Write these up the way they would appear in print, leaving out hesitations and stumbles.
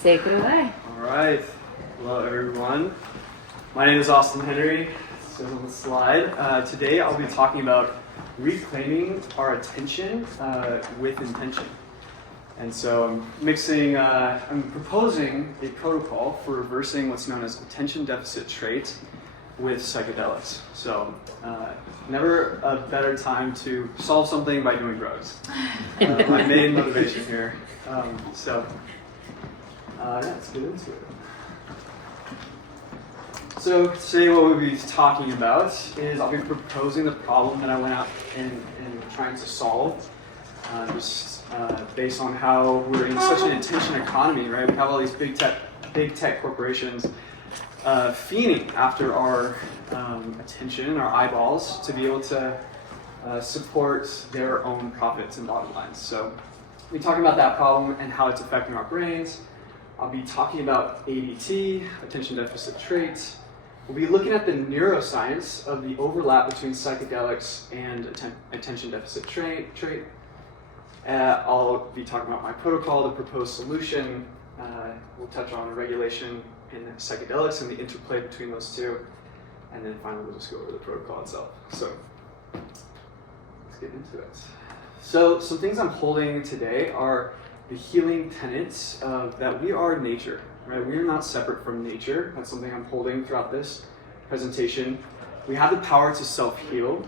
Take it away. All right. Hello, everyone. My name is Austin Henry. It says on the slide. Today, I'll be talking about reclaiming our attention with intention. And so I'm proposing a protocol for reversing what's known as attention deficit trait with psychedelics. So never a better time to solve something by doing drugs. My main motivation here. Let's get into it. So today what we'll be talking about is I'll be proposing the problem that I went out and trying to solve. Based on how we're in such an attention economy, right? We have all these big tech corporations fiending after our attention, our eyeballs, to be able to support their own profits and bottom lines. So we'll be talking about that problem and how it's affecting our brains. I'll be talking about ADT, attention deficit traits. We'll be looking at the neuroscience of the overlap between psychedelics and attention deficit trait. I'll be talking about my protocol, the proposed solution. We'll touch on regulation in psychedelics and the interplay between those two. And then finally, we'll just go over the protocol itself. So let's get into it. So some things I'm holding today are the healing tenets of that we are nature, right? We are not separate from nature. That's something I'm holding throughout this presentation. We have the power to self-heal.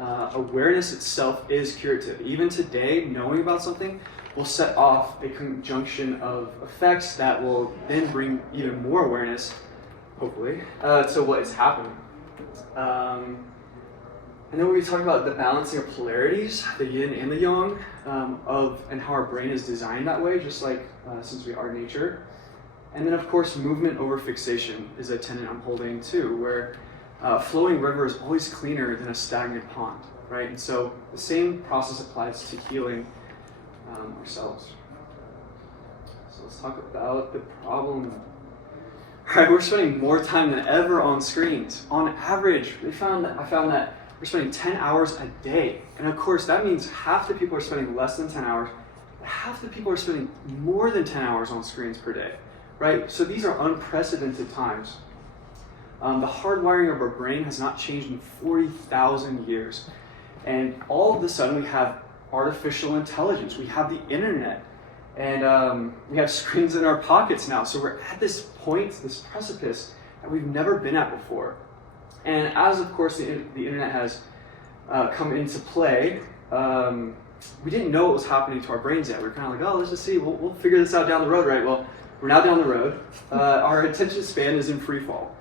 Awareness itself is curative. Even today, knowing about something will set off a conjunction of effects that will then bring even more awareness, hopefully, to what is happening. And then we're talking about the balancing of polarities, the yin and the yang, and how our brain is designed that way, just like since we are nature. And then, of course, movement over fixation is a tenet I'm holding too, where a flowing river is always cleaner than a stagnant pond, right? And so the same process applies to healing ourselves. So let's talk about the problem. All right, we're spending more time than ever on screens. On average, I found that we're spending 10 hours a day. And of course, that means half the people are spending less than 10 hours. Half the people are spending more than 10 hours on screens per day, right? So these are unprecedented times. The hardwiring of our brain has not changed in 40,000 years. And all of a sudden we have artificial intelligence, we have the internet, and we have screens in our pockets now. So we're at this point, this precipice that we've never been at before. And as, of course, the internet has come into play, we didn't know what was happening to our brains yet. We were kind of like, oh, let's just see, we'll figure this out down the road, right? Well, we're now down the road. Our attention span is in free fall.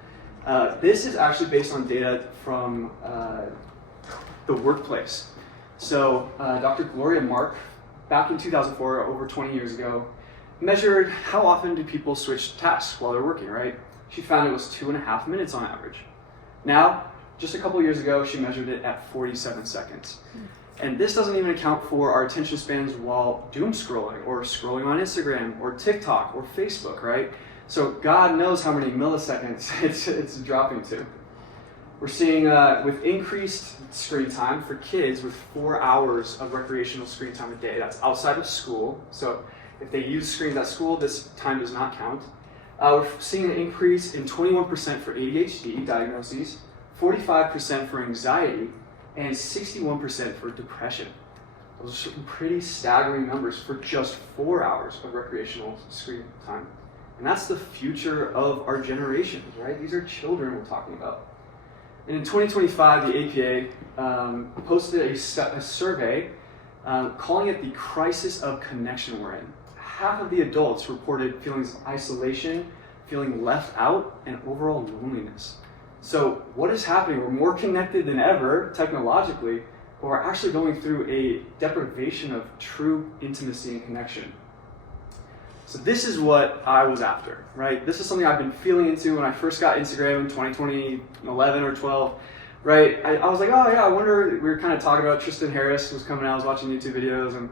This is actually based on data from the workplace. So Dr. Gloria Mark, back in 2004, over 20 years ago, measured how often do people switch tasks while they're working, right? She found it was 2.5 minutes on average. Now, just a couple years ago, she measured it at 47 seconds. And this doesn't even account for our attention spans while doom scrolling or scrolling on Instagram or TikTok or Facebook, right? So God knows how many milliseconds it's dropping to. We're seeing with increased screen time for kids with 4 hours of recreational screen time a day. That's outside of school. So if they use screens at school, this time does not count. We're seeing an increase in 21% for ADHD diagnoses, 45% for anxiety, and 61% for depression. Those are some pretty staggering numbers for just 4 hours of recreational screen time. And that's the future of our generation, right? These are children we're talking about. And in 2025, the APA posted a survey calling it the crisis of connection we're in. Half of the adults reported feelings of isolation, feeling left out, and overall loneliness. So what is happening? We're more connected than ever technologically, but we're actually going through a deprivation of true intimacy and connection. So this is what I was after, right? This is something I've been feeling into when I first got Instagram in 2011 or 12, right? I was like, oh yeah, I wonder, we were kind of talking about Tristan Harris was coming out, I was watching YouTube videos, and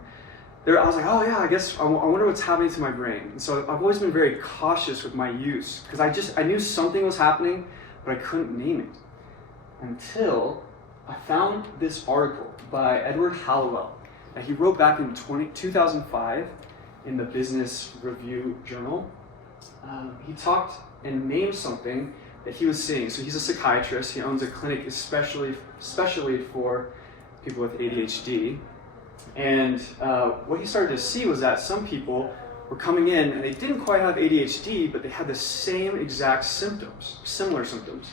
I was like, oh yeah, I guess I wonder what's happening to my brain. And so I've always been very cautious with my use, because I knew something was happening, but I couldn't name it. Until I found this article by Edward Hallowell that he wrote back in 2005, in the Business Review Journal. He talked and named something that he was seeing. So he's a psychiatrist. He owns a clinic especially for people with ADHD. And what he started to see was that some people were coming in and they didn't quite have ADHD, but they had the same exact symptoms, similar symptoms.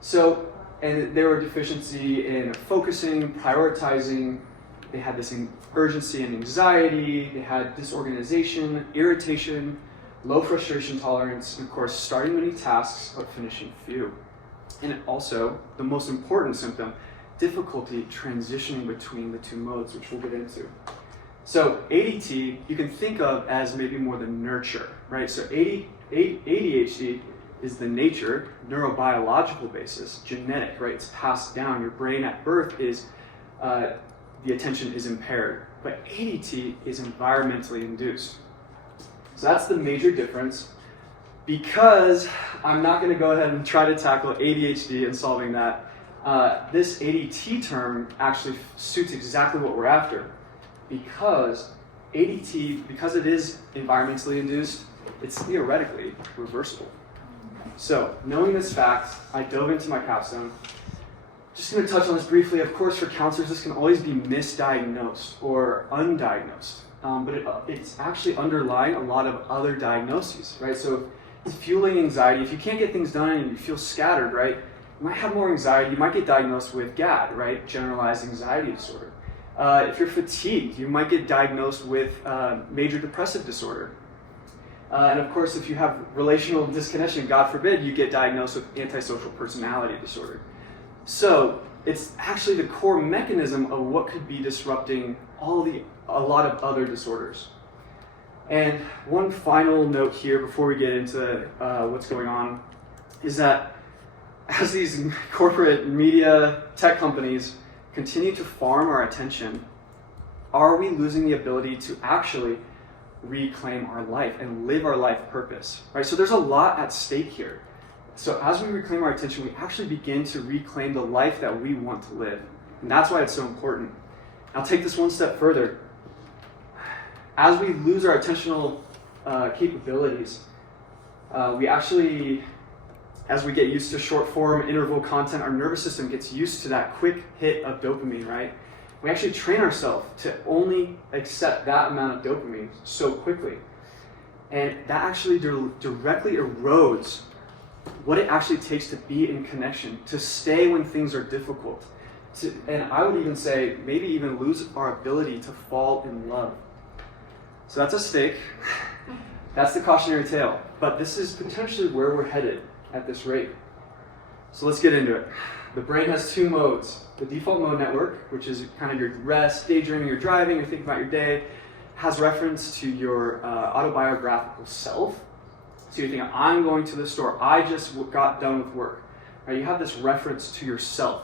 So, and there were deficiency in focusing, prioritizing. They had this urgency and anxiety. They had disorganization, irritation, low frustration tolerance, and of course, starting many tasks but finishing few. And also, the most important symptom, difficulty transitioning between the two modes, which we'll get into. So ADT, you can think of as maybe more the nurture, right? So ADHD is the nature, neurobiological basis, genetic, right? It's passed down. Your brain at birth is, the attention is impaired. But ADT is environmentally induced. So that's the major difference. Because I'm not going to go ahead and try to tackle ADHD and solving that, this ADT term actually suits exactly what we're after. Because ADT, because it is environmentally induced, it's theoretically reversible. So, knowing this fact, I dove into my capstone. Just going to touch on this briefly. Of course, for counselors, this can always be misdiagnosed or undiagnosed. But it's actually underlying a lot of other diagnoses, right? So, it's fueling anxiety. If you can't get things done and you feel scattered, right, you might have more anxiety. You might get diagnosed with GAD, right, generalized anxiety disorder. If you're fatigued, you might get diagnosed with major depressive disorder. And of course, if you have relational disconnection, God forbid, you get diagnosed with antisocial personality disorder. So it's actually the core mechanism of what could be disrupting a lot of other disorders. And one final note here before we get into what's going on is that as these corporate media tech companies continue to farm our attention, are we losing the ability to actually reclaim our life and live our life purpose, right? So there's a lot at stake here. So as we reclaim our attention, we actually begin to reclaim the life that we want to live. And that's why it's so important. I'll take this one step further. As we lose our attentional capabilities, we actually, as we get used to short form interval content, our nervous system gets used to that quick hit of dopamine, right? We actually train ourselves to only accept that amount of dopamine so quickly. And that actually directly erodes what it actually takes to be in connection, to stay when things are difficult. And I would even say, maybe even lose our ability to fall in love. So that's a stake. That's the cautionary tale. But this is potentially where we're headed at this rate. So let's get into it. The brain has two modes. The default mode network, which is kind of your rest, daydreaming, you're driving, you're thinking about your day, has reference to your autobiographical self. So you're thinking, I'm going to the store, I just got done with work. Right? You have this reference to yourself.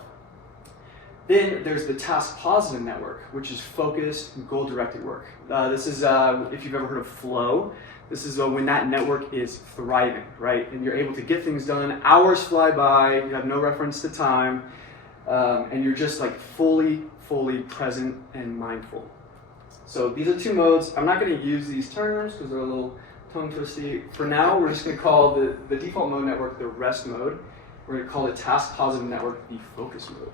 Then there's the task positive network, which is focused, goal-directed work. This is, if you've ever heard of flow, this is when that network is thriving, right? And you're able to get things done, hours fly by, you have no reference to time, and you're just like fully present and mindful. So these are two modes. I'm not going to use these terms because they're a little tongue twisty. For now, we're just going to call the default mode network the rest mode. We're going to call the task positive network the focus mode.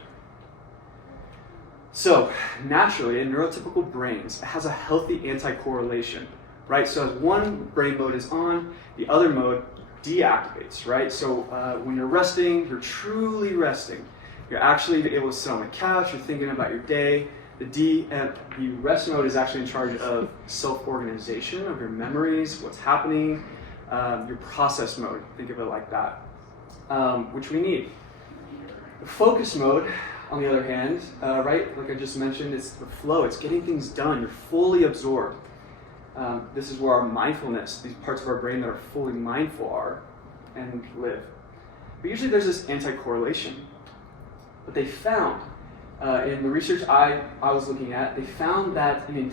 So naturally, in neurotypical brains, it has a healthy anti-correlation, right? So as one brain mode is on, the other mode deactivates, right? So when you're resting, you're truly resting. You're actually able to sit on the couch, you're thinking about your day. The rest mode is actually in charge of self-organization of your memories, what's happening, your process mode, think of it like that, which we need. The focus mode, on the other hand, right, like I just mentioned, it's the flow, it's getting things done, you're fully absorbed. This is where our mindfulness, these parts of our brain that are fully mindful are and live. But usually there's this anti-correlation. But they found, in the research I was looking at, they found that in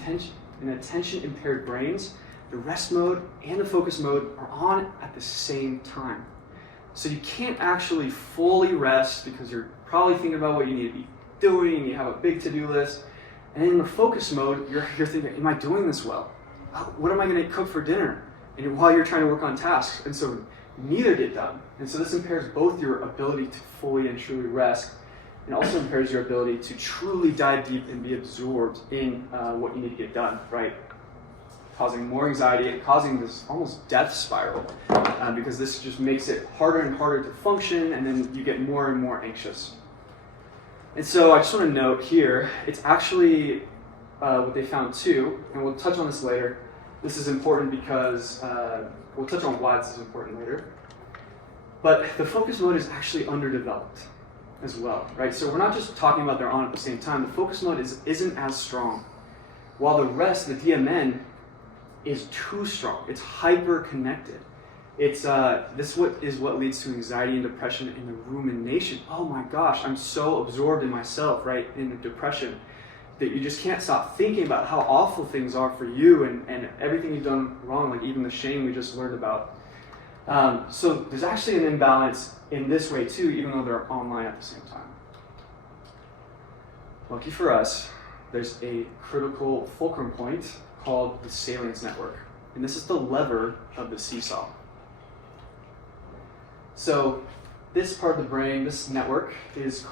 attention-impaired brains, the rest mode and the focus mode are on at the same time. So you can't actually fully rest because you're probably thinking about what you need to be doing, you have a big to-do list, and in the focus mode, you're thinking, am I doing this well? what am I going to cook for dinner? And while you're trying to work on tasks. And so neither get done. And so this impairs both your ability to fully and truly rest, and also impairs your ability to truly dive deep and be absorbed in what you need to get done, right? Causing more anxiety and causing this almost death spiral, because this just makes it harder and harder to function, and then you get more and more anxious. And so I just want to note here, it's actually what they found too, and we'll touch on this later. This is important because we'll touch on why this is important later. But the focus mode is actually underdeveloped as well, right? So we're not just talking about they're on at the same time. The focus mode isn't as strong, while the rest, the DMN, is too strong. It's hyper-connected. It's this is what leads to anxiety and depression and the rumination. Oh my gosh, I'm so absorbed in myself, right, in the depression, that you just can't stop thinking about how awful things are for you and everything you've done wrong, like even the shame we just learned about. So there's actually an imbalance in this way too, even though they're online at the same time. Lucky for us, there's a critical fulcrum point called the salience network. And this is the lever of the seesaw. So this part of the brain, this network, is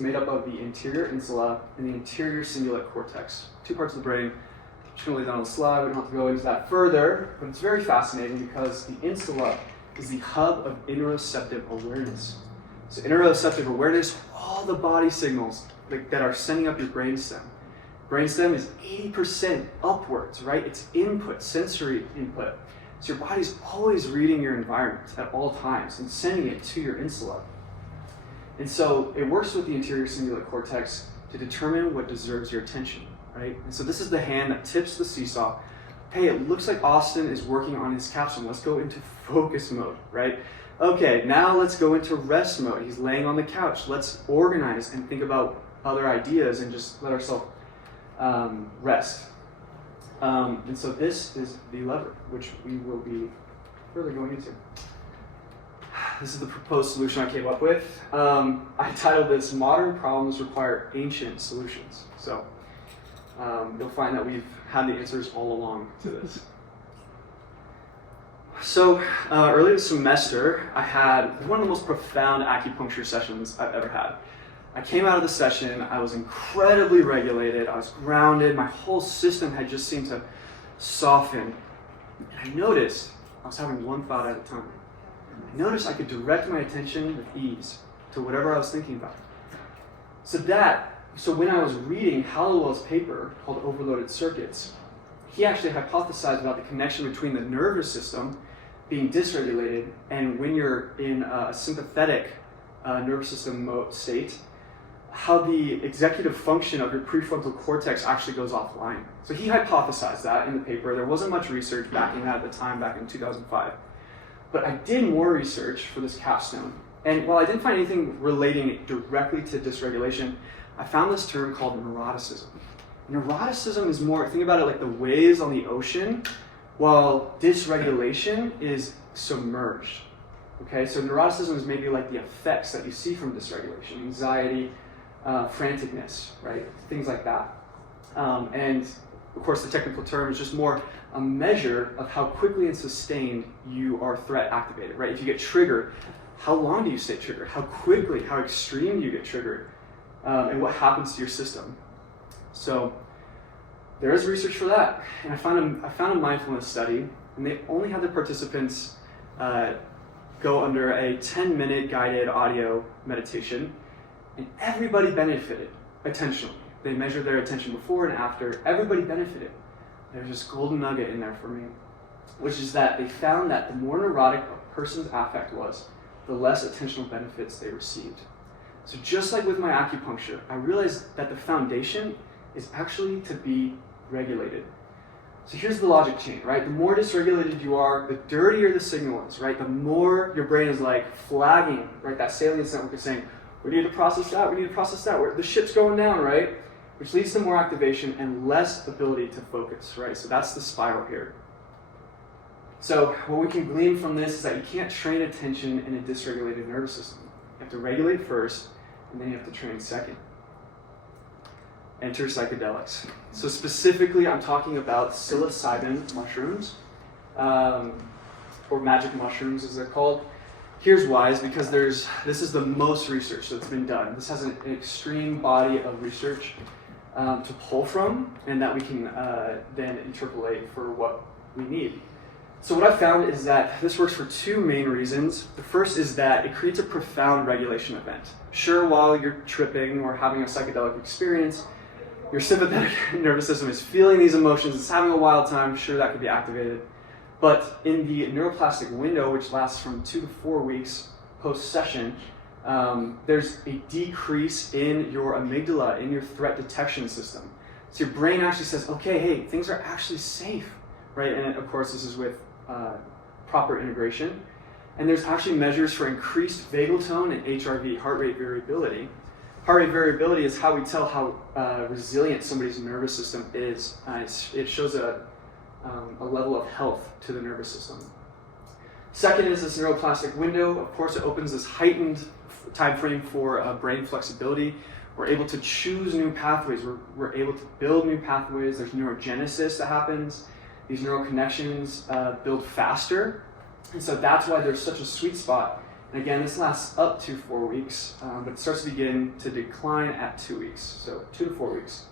made up of the anterior insula and the anterior cingulate cortex. Two parts of the brain. I'm just going to lay down on the slide. We don't have to go into that further, but it's very fascinating because the insula is the hub of interoceptive awareness. So interoceptive awareness, all the body signals that are sending up your brainstem. Brainstem is 80% upwards, right? It's input, sensory input. So your body's always reading your environment at all times and sending it to your insula. And so it works with the anterior cingulate cortex to determine what deserves your attention, right? And so this is the hand that tips the seesaw. Hey, it looks like Austin is working on his capstone. Let's go into focus mode, right? Okay, now let's go into rest mode. He's laying on the couch. Let's organize and think about other ideas and just let ourselves rest. And so this is the lever, which we will be further going into. This is the proposed solution I came up with. I titled this "Modern Problems Require Ancient Solutions." So you'll find that we've had the answers all along to this. So earlier this semester, I had one of the most profound acupuncture sessions I've ever had. I came out of the session, I was incredibly regulated, I was grounded, my whole system had just seemed to soften. And I noticed, I was having one thought at a time. I noticed I could direct my attention with ease to whatever I was thinking about. So when I was reading Hallowell's paper called Overloaded Circuits, he actually hypothesized about the connection between the nervous system being dysregulated and when you're in a sympathetic nervous system state, how the executive function of your prefrontal cortex actually goes offline. So he hypothesized that in the paper. There wasn't much research backing that at the time, back in 2005. But I did more research for this capstone. And while I didn't find anything relating it directly to dysregulation, I found this term called neuroticism. Neuroticism is more, think about it like the waves on the ocean, while dysregulation is submerged. Okay, so neuroticism is maybe like the effects that you see from dysregulation, anxiety, franticness, right? Things like that. And of course, the technical term is just more a measure of how quickly and sustained you are threat activated, right? If you get triggered, how long do you stay triggered? How quickly, how extreme do you get triggered? And what happens to your system? So there is research for that. And I found a mindfulness study, and they only had the participants go under a 10-minute guided audio meditation, and everybody benefited attentionally. They measured their attention before and after. Everybody benefited. There's this golden nugget in there for me, which is that they found that the more neurotic a person's affect was, the less attentional benefits they received. So just like with my acupuncture, I realized that the foundation is actually to be regulated. So here's the logic chain, right? The more dysregulated you are, the dirtier the signal is, right? The more your brain is like flagging, right? That salience network is saying, we need to process that, we need to process that. The ship's going down, right? Which leads to more activation and less ability to focus, right? So that's the spiral here. So what we can glean from this is that you can't train attention in a dysregulated nervous system. You have to regulate first, and then you have to train second. enter psychedelics. So specifically, I'm talking about psilocybin mushrooms, or magic mushrooms as they're called. Here's why, is because this is the most research that's been done. This has an extreme body of research to pull from, and that we can then interpolate for what we need. So what I found is that this works for two main reasons. The first is that it creates a profound regulation event. Sure, while you're tripping or having a psychedelic experience, your sympathetic nervous system is feeling these emotions, it's having a wild time, sure, that could be activated. But in the neuroplastic window, which lasts from 2 to 4 weeks post-session, there's a decrease in your amygdala, in your threat detection system. So your brain actually says, okay, hey, things are actually safe, right? And of course, this is with proper integration. And there's actually measures for increased vagal tone and HRV, heart rate variability. Heart rate variability is how we tell how resilient somebody's nervous system is. It shows a level of health to the nervous system. Second is this neuroplastic window. Of course, it opens this heightened time frame for brain flexibility. We're able to choose new pathways. We're able to build new pathways. There's neurogenesis that happens. These neural connections build faster. And so that's why there's such a sweet spot. And again, this lasts up to 4 weeks, but it starts to begin to decline at 2 weeks. So 2 to 4 weeks.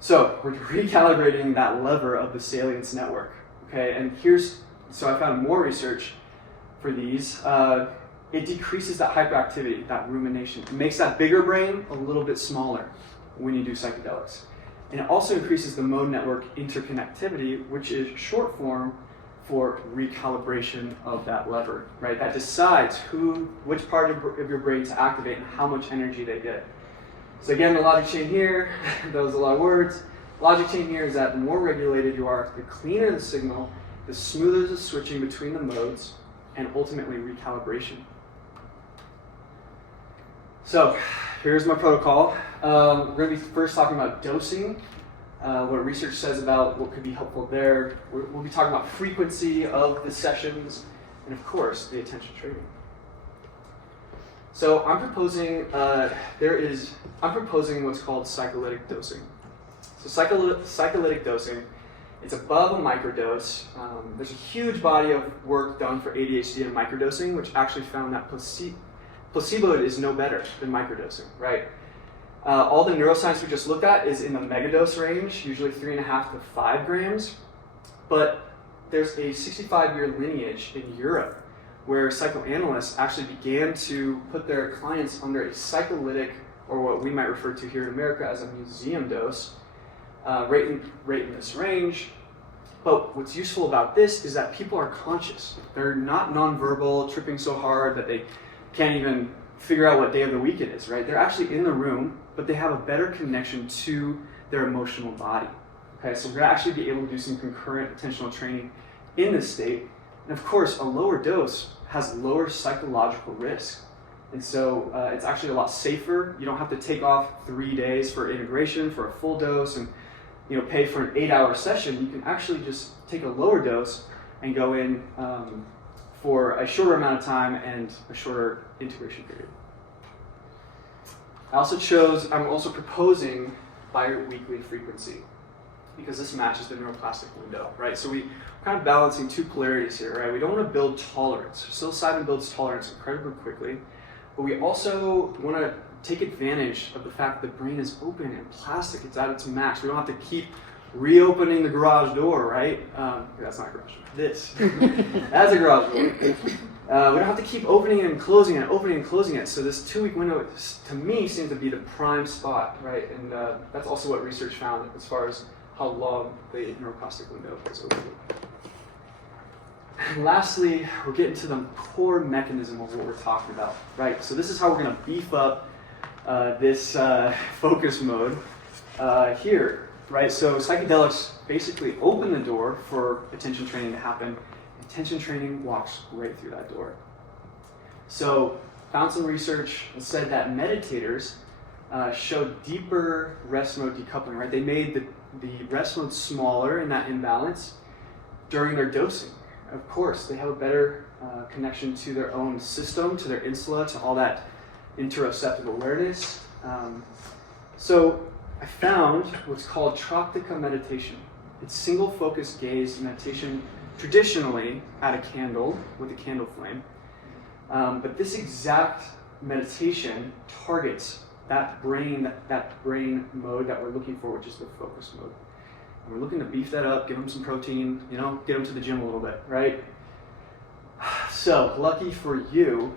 So we're recalibrating that lever of the salience network. Okay, and so I found more research for these. It decreases that hyperactivity, that rumination. It makes that bigger brain a little bit smaller when you do psychedelics. And it also increases the mode network interconnectivity, which is short form for recalibration of that lever, right? That decides which part of your brain to activate and how much energy they get. So again, the logic chain here, that was a lot of words. Logic chain here is that the more regulated you are, the cleaner the signal, the smoother the switching between the modes, and ultimately recalibration. So here's my protocol. We're going to be first talking about dosing, what research says about what could be helpful there. We'll be talking about frequency of the sessions, and of course, the attention training. So I'm proposing what's called psycholytic dosing. So psycholytic dosing, it's above a microdose. There's a huge body of work done for ADHD and microdosing, which actually found that placebo is no better than microdosing, right? All the neuroscience we just looked at is in the megadose range, usually 3.5 to 5 grams. But there's a 65-year lineage in Europe where psychoanalysts actually began to put their clients under a psycholytic, or what we might refer to here in America as a museum dose, right in this range. But what's useful about this is that people are conscious. They're not nonverbal, tripping so hard that they can't even figure out what day of the week it is, right? They're actually in the room, but they have a better connection to their emotional body. Okay, so we're gonna actually be able to do some concurrent attentional training in this state. And of course, a lower dose has lower psychological risk. And so it's actually a lot safer. You don't have to take off 3 days for integration for a full dose and pay for an 8-hour session. You can actually just take a lower dose and go in for a shorter amount of time and a shorter integration period. I'm also proposing bi-weekly frequency because this matches the neuroplastic window, right? So we're kind of balancing two polarities here, right? We don't want to build tolerance. Psilocybin builds tolerance incredibly quickly, but we also want to take advantage of the fact that the brain is open and plastic. It's at its max. We don't have to keep reopening the garage door, right? That's not a garage door. This. That's a garage door. We don't have to keep opening and closing it. So this 2-week window, to me, seems to be the prime spot, right? And that's also what research found as far as how long the neuroplastic window is open. And lastly, we're getting to the core mechanism of what we're talking about, right? So this is how we're going to beef up this focus mode here, right? So psychedelics basically open the door for attention training to happen. Attention training walks right through that door. So found some research that said that meditators showed deeper rest mode decoupling, right? They made the rest mode smaller in that imbalance during their dosing. Of course, they have a better connection to their own system, to their insula, to all that interoceptive awareness. So I found what's called Troptica meditation. It's single focus gaze meditation, traditionally at a candle with a candle flame. But this exact meditation targets that brain mode that we're looking for, which is the focus mode. And we're looking to beef that up, give them some protein, get them to the gym a little bit, right? So, lucky for you,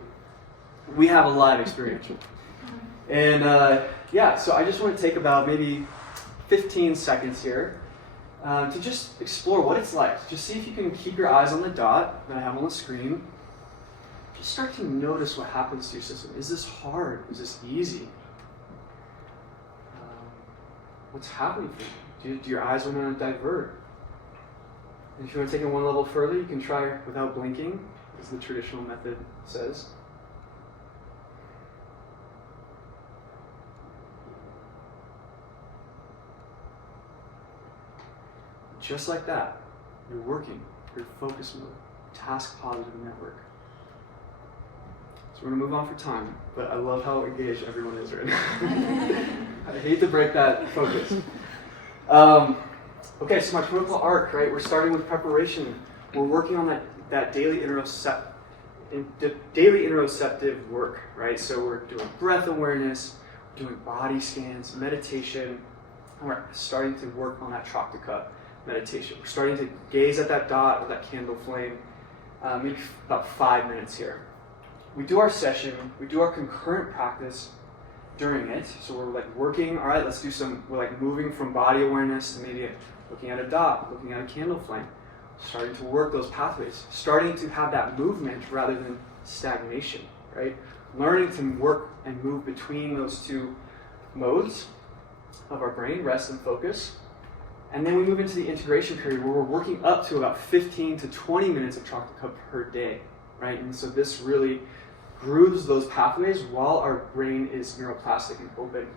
we have a live experience. And so I just want to take about maybe 15 seconds here to just explore what it's like. Just see if you can keep your eyes on the dot that I have on the screen. Just start to notice what happens to your system. Is this hard? Is this easy? What's happening for you? Do your eyes want to divert? And if you want to take it one level further, you can try without blinking, as the traditional method says. Just like that, you're working, your focus mode, task positive network. So we're going to move on for time, but I love how engaged everyone is right now. I hate to break that focus. Okay, so my protocol arc, right? We're starting with preparation. We're working on that daily interoceptive work, right? So we're doing breath awareness, we're doing body scans, meditation, and we're starting to work on that Troptica meditation. We're starting to gaze at that dot or that candle flame, maybe about 5 minutes here. We do our session, we do our concurrent practice during it. So we're like working, all right, we're like moving from body awareness to maybe looking at a dot, looking at a candle flame, starting to work those pathways, starting to have that movement rather than stagnation, right? Learning to work and move between those two modes of our brain, rest and focus. And then we move into the integration period where we're working up to about 15 to 20 minutes of Troptica per day, right? And so this really grooves those pathways while our brain is neuroplastic and open.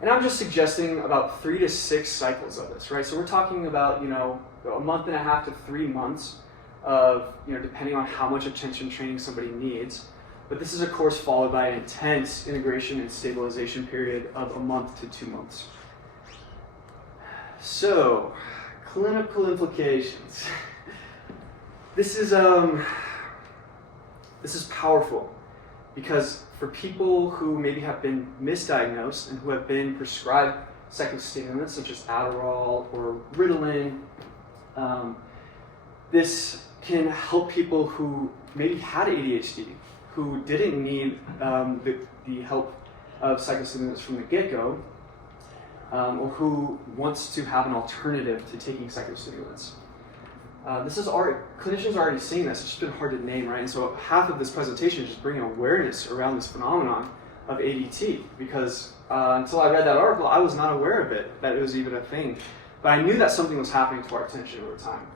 And I'm just suggesting about 3 to 6 cycles of this, right? So we're talking about, a month and a half to 3 months of, depending on how much attention training somebody needs. But this is, of course, followed by an intense integration and stabilization period of a month to 2 months. So, clinical implications. This is powerful because for people who maybe have been misdiagnosed and who have been prescribed psychostimulants such as Adderall or Ritalin, this can help people who maybe had ADHD, who didn't need the help of psychostimulants from the get-go, or who wants to have an alternative to taking psychostimulants. Clinicians are already seeing this. It's just been hard to name, right? And so half of this presentation is just bringing awareness around this phenomenon of ADT, because until I read that article, I was not aware of it, that it was even a thing. But I knew that something was happening to our attention over time.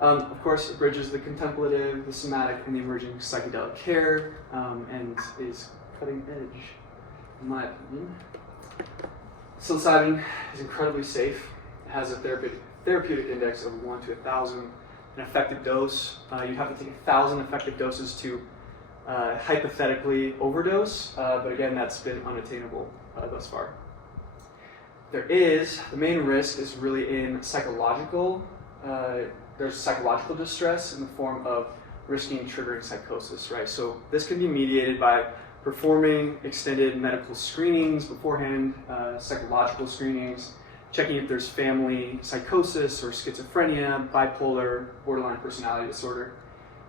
Of course, it bridges the contemplative, the somatic, and the emerging psychedelic care, and is cutting edge, in my opinion. Psilocybin is incredibly safe. It has a therapeutic index of 1 to 1,000. An effective dose, you have to take 1,000 effective doses to hypothetically overdose, but again, that's been unattainable thus far. The main risk is really in psychological, there's psychological distress in the form of risking triggering psychosis, right? So this can be mediated by performing extended medical screenings beforehand, psychological screenings, checking if there's family psychosis or schizophrenia, bipolar, borderline personality disorder.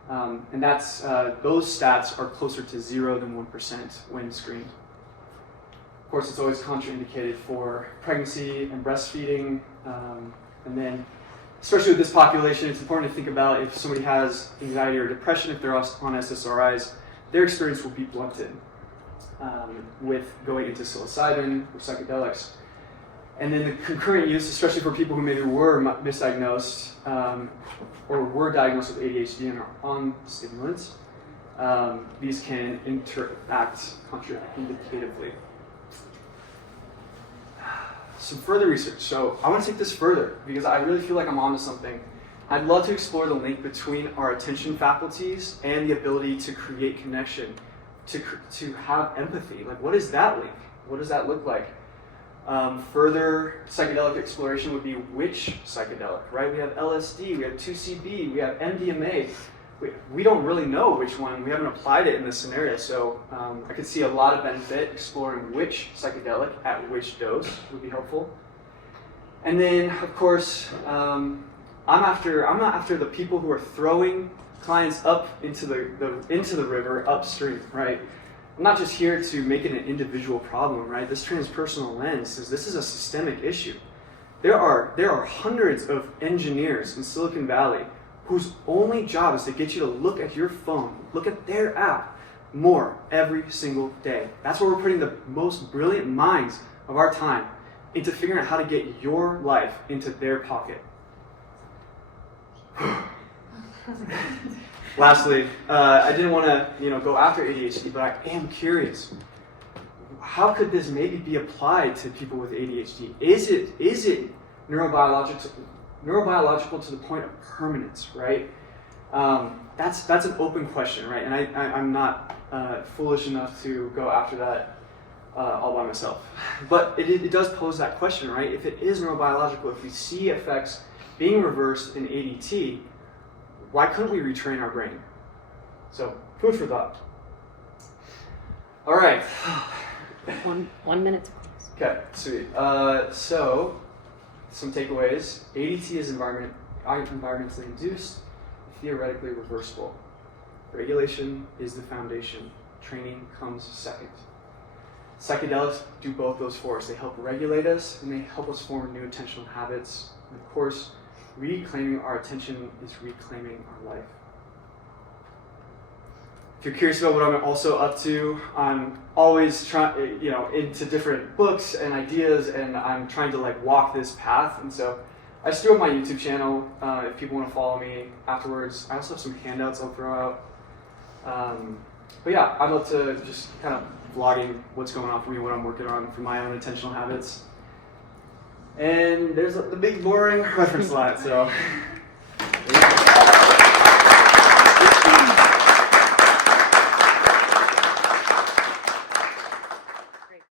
And those stats are closer to 0 than 1% when screened. Of course, it's always contraindicated for pregnancy and breastfeeding. And then, especially with this population, it's important to think about if somebody has anxiety or depression, if they're on SSRIs, their experience will be blunted with going into psilocybin or psychedelics. And then the concurrent use, especially for people who maybe were misdiagnosed or were diagnosed with ADHD and are on stimulants, these can interact contraindicatively. Some further research. So I want to take this further because I really feel like I'm onto something. I'd love to explore the link between our attention faculties and the ability to create connection, to have empathy. Like, what is that link? What does that look like? Further psychedelic exploration would be which psychedelic, right? We have LSD, we have 2CB, we have MDMA. We don't really know which one. We haven't applied it in this scenario, so I could see a lot of benefit exploring which psychedelic at which dose would be helpful. And then, of course, I'm not after the people who are throwing clients up into the river upstream, right? I'm not just here to make it an individual problem, right? This transpersonal lens says this is a systemic issue. There are hundreds of engineers in Silicon Valley whose only job is to get you to look at your phone, look at their app more every single day. That's where we're putting the most brilliant minds of our time into figuring out how to get your life into their pocket. Lastly, I didn't want to go after ADHD, but I am curious. How could this maybe be applied to people with ADHD? Is it neurobiological to the point of permanence, right? That's an open question, right? And I'm not foolish enough to go after that all by myself. But it does pose that question, right? If it is neurobiological, if we see effects being reversed in ADT, why couldn't we retrain our brain? So, food for thought. All right. 1 minute. Okay, sweet. So, some takeaways. ADT is environmentally induced, theoretically reversible. Regulation is the foundation. Training comes second. Psychedelics do both those for us. They help regulate us, and they help us form new attentional habits. And of course, reclaiming our attention is reclaiming our life. If you're curious about what I'm also up to, I'm always trying, into different books and ideas, and I'm trying to walk this path. And so I just threw up my YouTube channel if people want to follow me afterwards. I also have some handouts I'll throw out. But yeah, I'd love to just kind of vlogging what's going on for me, what I'm working on for my own attentional habits. And there's the big boring reference slide, so